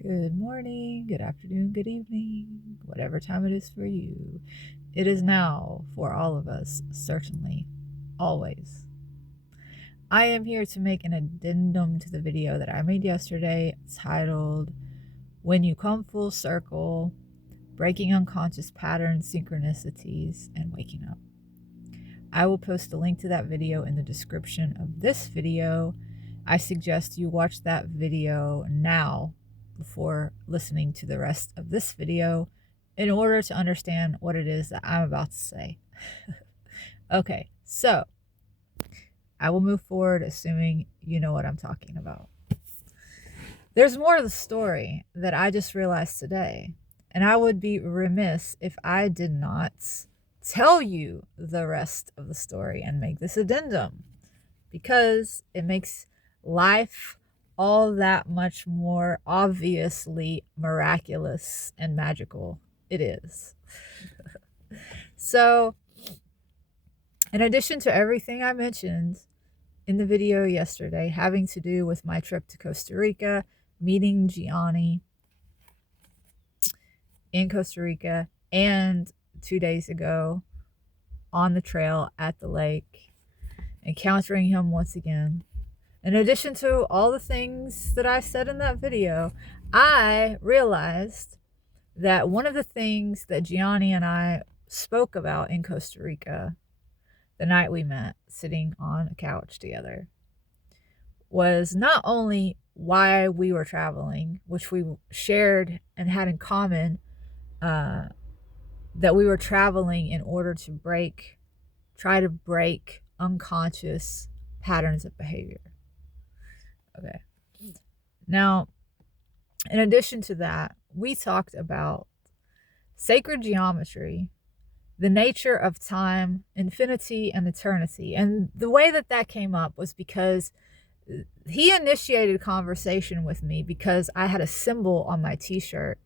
Good morning, good afternoon, good evening, whatever time it is for you. It is now for all of us, certainly, always. I am here to make an addendum to the video that I made yesterday titled When You Come Full Circle, Breaking Unconscious Patterns, Synchronicities, and Waking Up. I will post a link to that video in the description of this video. I suggest you watch that video now before listening to the rest of this video in order to understand what it is that I'm about to say. Okay, so I will move forward assuming you know what I'm talking about. There's more to the story that I just realized today, and I would be remiss if I did not tell you the rest of the story and make this addendum, because it makes life all that much more obviously miraculous and magical. It is. So, in addition to everything I mentioned in the video yesterday having to do with my trip to Costa Rica, meeting Gianni in Costa Rica, and 2 days ago on the trail at the lake, encountering him once again. In addition to all the things that I said in that video, I realized that one of the things that Gianni and I spoke about in Costa Rica the night we met, sitting on a couch together, was not only why we were traveling, which we shared and had in common, that we were traveling in order to try to break unconscious patterns of behavior. Okay. Now, in addition to that, we talked about sacred geometry, the nature of time, infinity, and eternity. And the way that that came up was because he initiated conversation with me because I had a symbol on my t-shirt,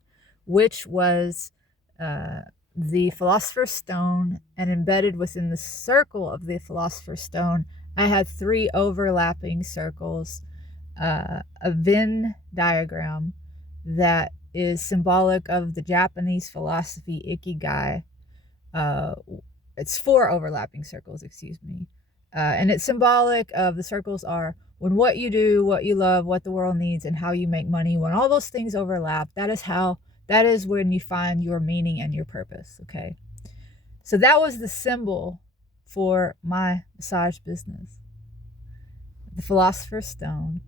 which was the Philosopher's Stone, and embedded within the circle of the Philosopher's Stone, I had 3 overlapping circles, a Venn diagram that is symbolic of the Japanese philosophy Ikigai. It's 4 overlapping circles, excuse me. And it's symbolic of, the circles are when what you do, what you love, what the world needs, and how you make money. When all those things overlap, that is when you find your meaning and your purpose. Okay. So that was the symbol for my massage business. The Philosopher's Stone,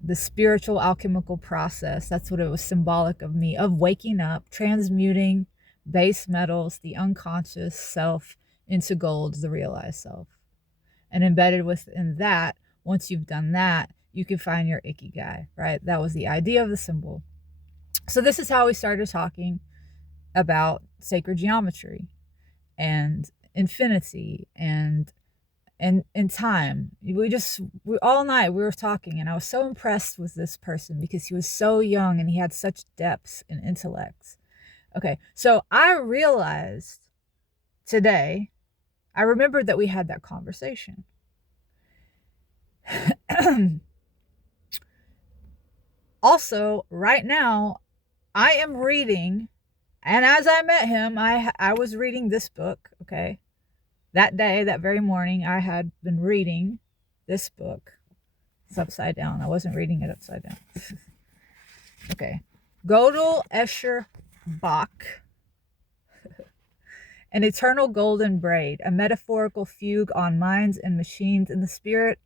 the spiritual alchemical process. That's what it was symbolic of me, of waking up, transmuting base metals, the unconscious self, into gold, the realized self. And embedded within that, once you've done that, you can find your Ikigai, right? That was the idea of the symbol. So this is how we started talking about sacred geometry and infinity and time. We all night we were talking, and I was so impressed with this person because he was so young and he had such depths and intellects. Okay, so I realized today, I remembered that we had that conversation. Also, right now, I am reading, and as I met him, I was reading this book, okay? That day, that very morning, I had been reading this book. It's upside down. I wasn't reading it upside down. Okay. Gödel Escher Bach, An Eternal Golden Braid, a metaphorical fugue on minds and machines in the spirit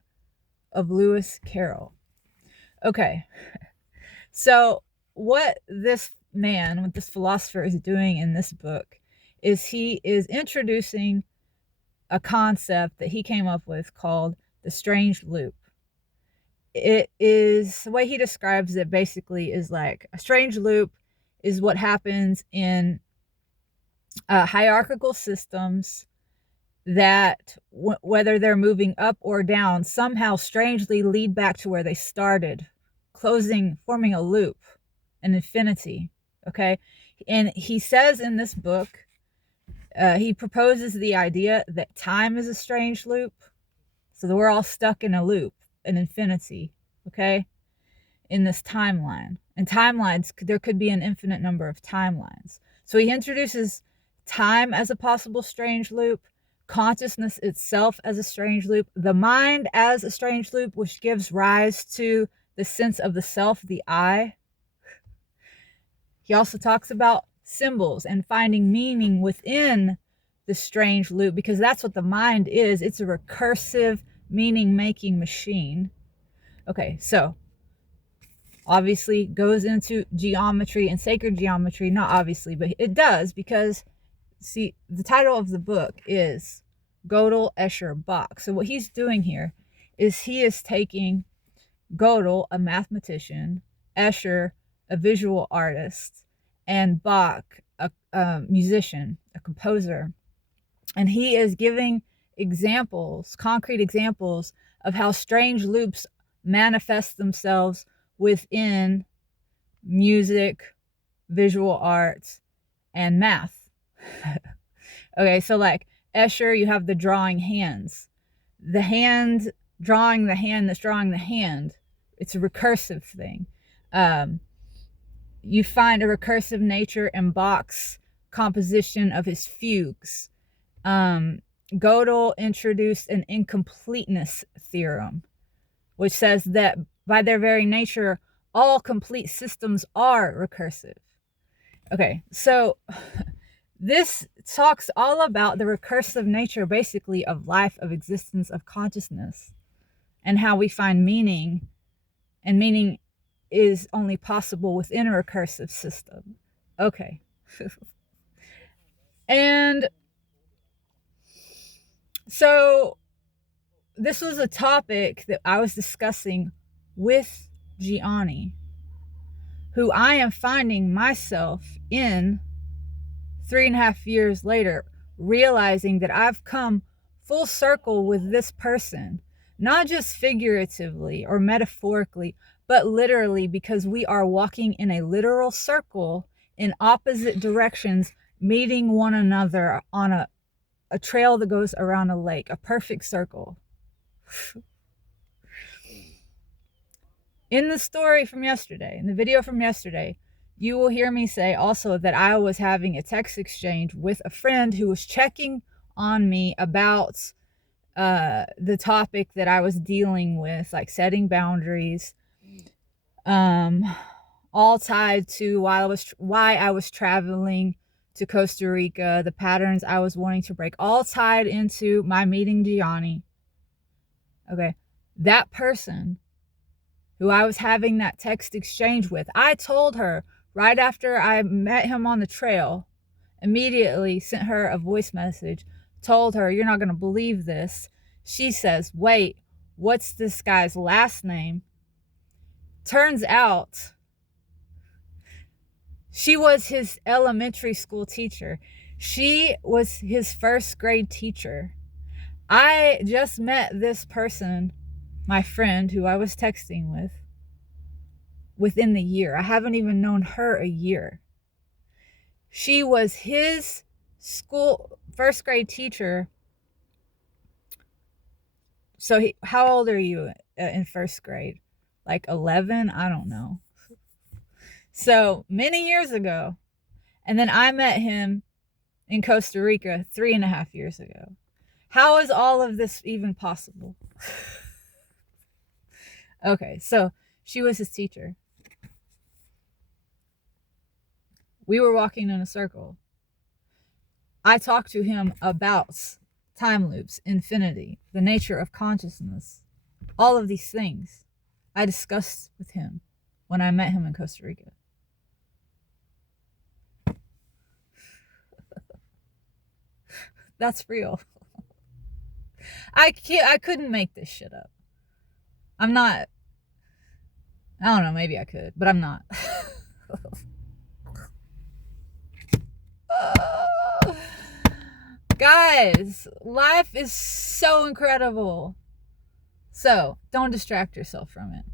of Lewis Carroll. Okay. So what this philosopher is doing in this book is he is introducing a concept that he came up with called the strange loop. It is, the way he describes it basically is like a strange loop is what happens in hierarchical systems that whether they're moving up or down, somehow strangely lead back to where they started, forming a loop, an infinity. Okay. And he says in this book, he proposes the idea that time is a strange loop. So that we're all stuck in a loop, an infinity. Okay. in this timeline. And timelines, there could be an infinite number of timelines. So he introduces time as a possible strange loop, consciousness itself as a strange loop, the mind as a strange loop, which gives rise to the sense of the self, the I. He also talks about symbols and finding meaning within the strange loop, because that's what the mind is. It's a recursive meaning-making machine. Okay, so obviously goes into geometry and sacred geometry. Not obviously, but it does, because see, the title of the book is Gödel, Escher, Bach. So what he's doing here is he is taking Gödel, a mathematician, Escher, a visual artist, and Bach, a musician, a composer, and he is giving examples, concrete examples of how strange loops manifest themselves within music, visual arts, and math. Okay, so like Escher, you have the drawing hands. The hand drawing the hand that's drawing the hand. It's a recursive thing. You find a recursive nature in Bach's composition of his fugues. Gödel introduced an incompleteness theorem, which says that by their very nature, all complete systems are recursive. Okay, so this talks all about the recursive nature, basically, of life, of existence, of consciousness, and how we find meaning, and meaning is only possible within a recursive system. Okay. And so this was a topic that I was discussing with Gianni, who I am finding myself in 3.5 years later, realizing that I've come full circle with this person, not just figuratively or metaphorically, but literally, because we are walking in a literal circle in opposite directions, meeting one another on a trail that goes around a lake, a perfect circle. In the story from yesterday, in the video from yesterday, you will hear me say also that I was having a text exchange with a friend who was checking on me about the topic that I was dealing with, like setting boundaries, all tied to why I was traveling to Costa Rica, the patterns I was wanting to break, all tied into my meeting Gianni. Okay, that person who I was having that text exchange with, I told her right after I met him on the trail, immediately sent her a voice message, told her, "You're not going to believe this." She says, "Wait, what's this guy's last name?" Turns out she was his elementary school teacher. She was his first grade teacher. I just met this person, my friend who I was texting with, within the year. I haven't even known her a year. She was his school first grade teacher. So how old are you in first grade? Like 11? I don't know. So many years ago. And then I met him in Costa Rica 3.5 years ago. How is all of this even possible? Okay, so she was his teacher. We were walking in a circle. I talked to him about time loops, infinity, the nature of consciousness, all of these things I discussed with him when I met him in Costa Rica. That's real. I couldn't make this shit up. I'm not. I don't know, maybe I could, but I'm not. Guys, life is so incredible. So don't distract yourself from it.